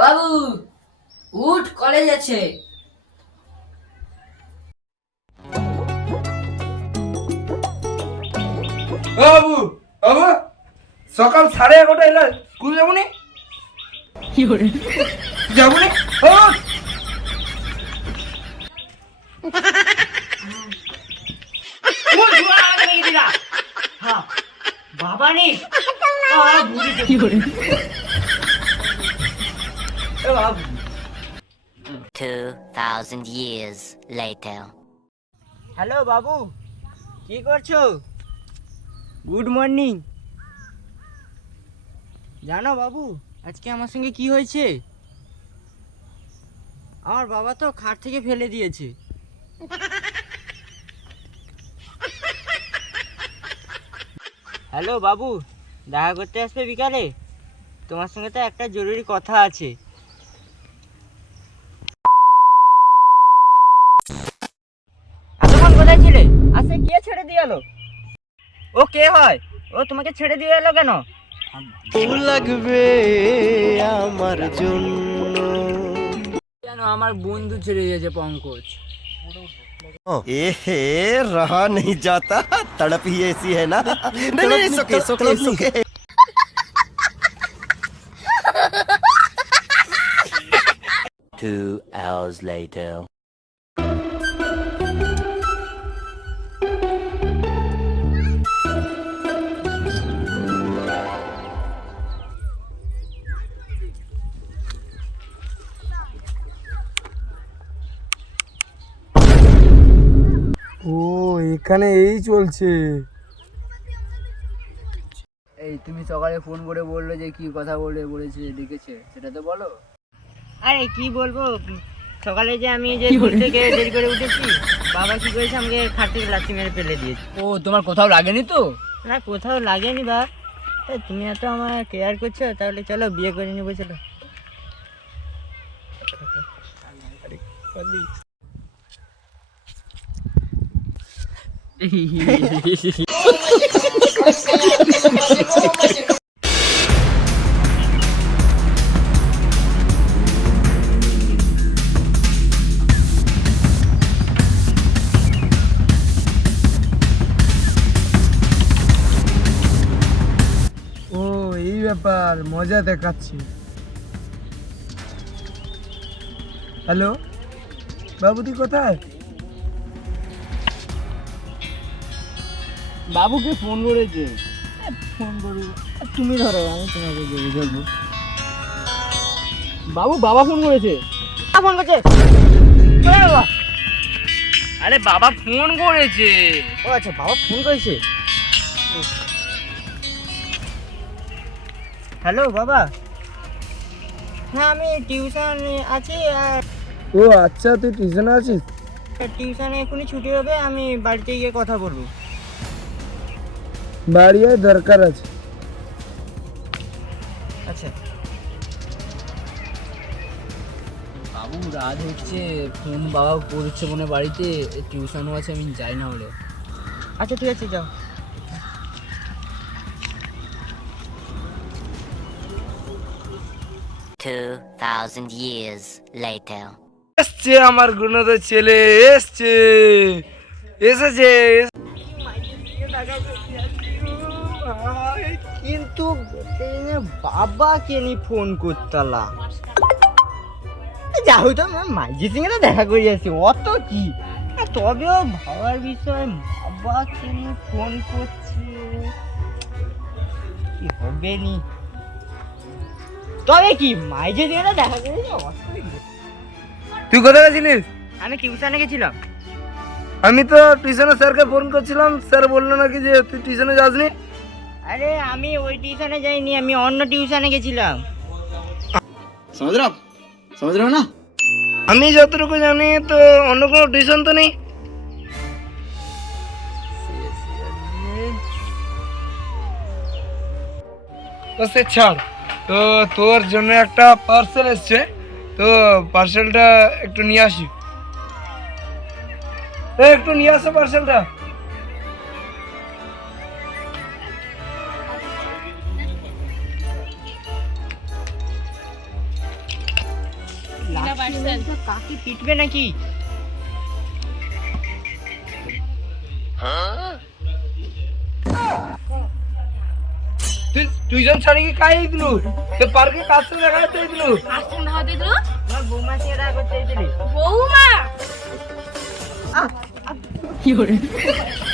বাবু উঠ কলেজ আছে। বাবু বাবু সকাল সাড়ে এগারোটা এলে স্কুল যাব নি। যাব নি। বাবা বাবু 2,000 years later. হ্যালো বাবু কি করছ? গুড মর্নিং জানো বাবু আজকে আমার সঙ্গে কি হয়েছে? আমার বাবা তো খাট থেকে ফেলে দিয়েছে। হ্যালো বাবু দেখা করতে আসবে বিকালে? তোমার সঙ্গে তো একটা জরুরি কথা আছে এতক্ষণ কোথায় ছিলে আজকে কে ছেড়ে দিয়ে এলো ও কে হয় ও তোমাকে ছেড়ে দিয়ে এলো কেন লাগবে আমার জন্য কেন আমার বন্ধু ছেড়ে দিয়েছে পঙ্কজ এহে रहा नहीं जाता तड़प ही ऐसी है ना नहीं नहीं सुके सुके सुके Two hours later. ও এখানে এই চলছে। এই তুমি সকালে ফোন করে বলল যে কি কথা বলে বলেছে ডেকেছে সেটা তো বলো। আরে কি বলব? সকালে যে আমি যে ঘুম থেকে দেরি করে উঠেছি বাবা কি করেছে? আমাকে খাট থেকে লাথি মেরে ফেলে দিয়েছে। ও তোমার কোথাও লাগেনি তো? না কোথাও লাগেনি বা। তুমি এত আমার কেয়ার করছ তাহলে চলো বিয়ে করে নেব চলো। ও এই ব্যাপার মজা দেখাচ্ছি। হ্যালো বাবু তুই কোথায়? বাবুকে ফোন করেছে। ফোন করব। তুমি ধরো আমি তোমাকে জেগে বাবু বাবা ফোন করেছে? ফোন করছে? বাবা। আরে বাবা ফোন করেছে। ও আচ্ছা বাবা ফোন করেছে? হ্যালো বাবা। হ্যাঁ আমি টিউশন আছি আর ও আচ্ছা তুই টিউশনে আছিস? টিউশনে এখনই ছুটি হবে আমি বাড়িতে গিয়ে কথা বলব। বাড়ি আয় দরকার আছে। আচ্ছা। বাবু রাত হচ্ছে ফোন বাবা করছে মনে বাড়িতে টিউশনও আছে আমি যাই না হলে। আচ্ছা ঠিক আছে যাও। Two thousand years later. এসছে আমার গুণদ ছেলে এসছে। এসেছে কিন্তু ট্রেনে বাবাকে নি ফোন করতালা যা হইতো মাইজি সিং এর দেখা করে যাচ্ছি অত কি? তবেও ভাবার বিষয় বাবাকে নিয়ে ফোন করছে। কি হবে নি? তবে কি মাইজি সিং এর দেখা করে অত তুই কোথায় গেছিলিস? আমি টিউশনে গেছিলাম। আমি তো টিউশনে স্যারকে ফোন করছিলাম স্যার বলল নাকি যে তুই টিউশনে যাসনি? আরে আমি ওই টিউশনে যাইনি আমি অন্য টিউশনে গেছিলাম। আমি যতটুকু জানি তো অন্য কোনো টিউশন তো নেই। তো সে ছাড় তো তোর জন্য একটা পার্সেল এসছে তো পার্সেলটা একটু নিয়ে আসি। একটু নিয়ে আসো পার্সেলটা পার্সেল কাকি পিটবে নাকি? তুই টিউশন ছাড়িয়ে কাই দিলু তো পার্কে কাজ তো দেখা যাচ্ছে দিলু আসছেন না দিল তোমার বৌমা সে রাগ করতে চাইছিলি বৌমা!